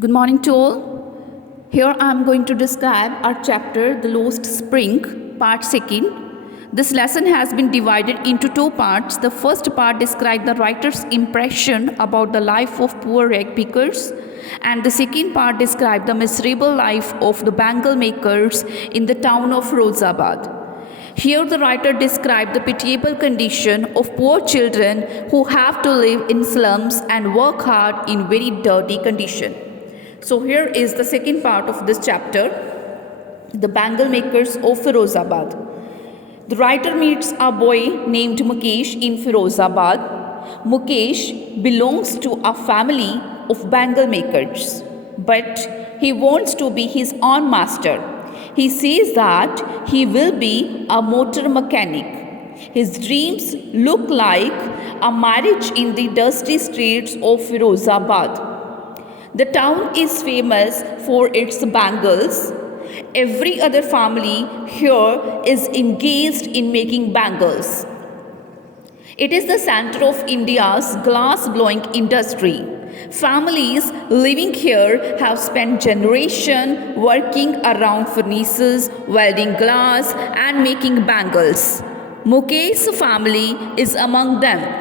Good morning to all. Here I am going to describe our chapter The Lost Spring, part 2nd. This lesson has been divided into two parts. The first part describes the writer's impression about the life of poor rag pickers, and the second part describes the miserable life of the bangle makers in the town of Firozabad. Here the writer described the pitiable condition of poor children who have to live in slums and work hard in very dirty condition. So here is the second part of this chapter, the bangle makers of Firozabad. The writer meets a boy named Mukesh in Firozabad. Mukesh belongs to a family of bangle makers, but he wants to be his own master. He says that he will be a motor mechanic. His dreams look like a marriage in the dusty streets of Firozabad. The town is famous for its bangles. Every other family here is engaged in making bangles. It is the center of India's glass blowing industry. Families living here have spent generations working around furnaces, welding glass, and making bangles. Mukesh's family is among them.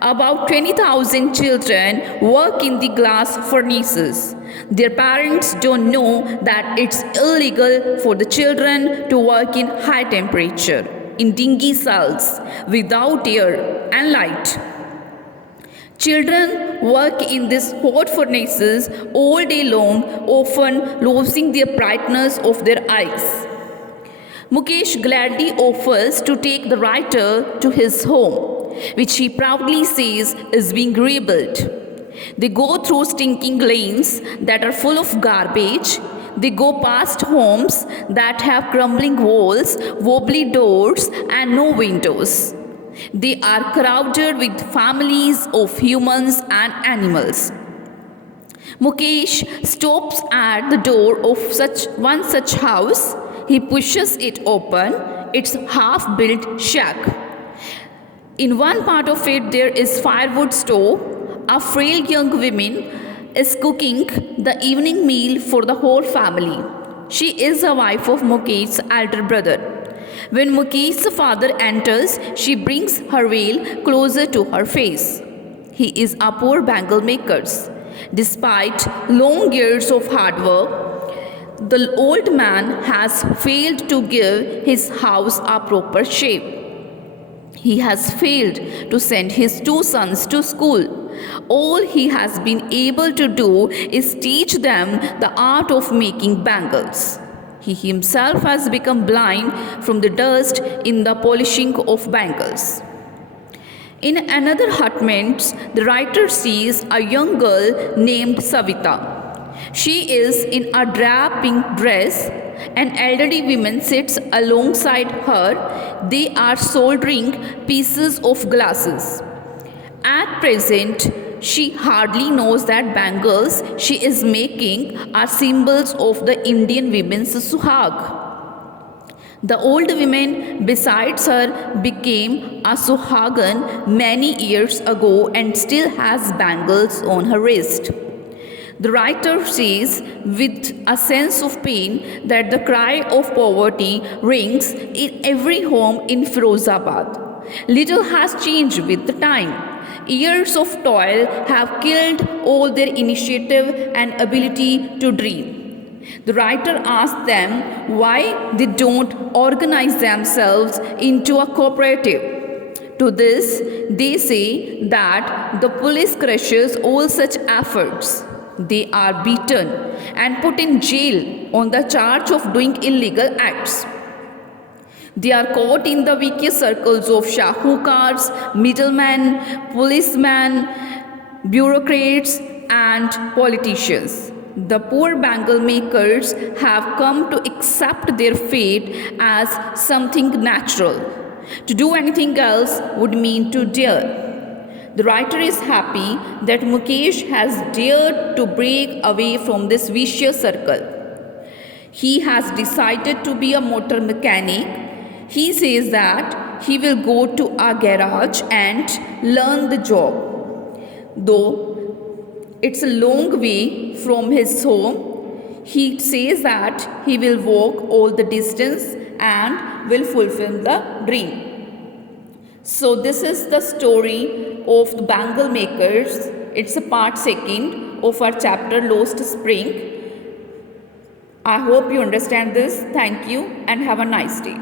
About 20,000 children work in the glass furnaces. Their parents don't know that it's illegal for the children to work in high temperature, in dingy cells, without air and light. Children work in these hot furnaces all day long, often losing the brightness of their eyes. Mukesh gladly offers to take the writer to his home, which he proudly says is being rebuilt. They go through stinking lanes that are full of garbage. They go past homes that have crumbling walls, wobbly doors, and no windows. They are crowded with families of humans and animals. Mukesh stops at the door of such house. He pushes it open. It's half-built shack. In one part of it there is firewood stove. A frail young woman is cooking the evening meal for the whole family. She is the wife of Mukesh's elder brother. When Mukesh's father enters, she brings her veil closer to her face. He is a poor bangle maker. Despite long years of hard work, the old man has failed to give his house a proper shape. He has failed to send his two sons to school. All he has been able to do is teach them the art of making bangles. He himself has become blind from the dust in the polishing of bangles. In another hutment, the writer sees a young girl named Savita. She is in a drab pink dress. An elderly woman sits alongside her. They are soldering pieces of glasses. At present, she hardly knows that bangles she is making are symbols of the Indian women's suhag. The old woman besides her became a suhagan many years ago and still has bangles on her wrist. The writer says with a sense of pain that the cry of poverty rings in every home in Firozabad. Little has changed with the time. Years of toil have killed all their initiative and ability to dream. The writer asks them why they don't organize themselves into a cooperative. To this, they say that the police crushes all such efforts. They are beaten and put in jail on the charge of doing illegal acts. They are caught in the vicious circles of shahukars, middlemen, policemen, bureaucrats, and politicians. The poor bangle makers have come to accept their fate as something natural. To do anything else would mean to dare. The writer is happy that Mukesh has dared to break away from this vicious circle. He has decided to be a motor mechanic. He says that he will go to a garage and learn the job. Though It's a long way from his home. He says that he will walk all the distance and will fulfill the dream. So this is the story of the bangle makers. It's a part second of our chapter Lost Spring. I hope you understand this. Thank you and have a nice day.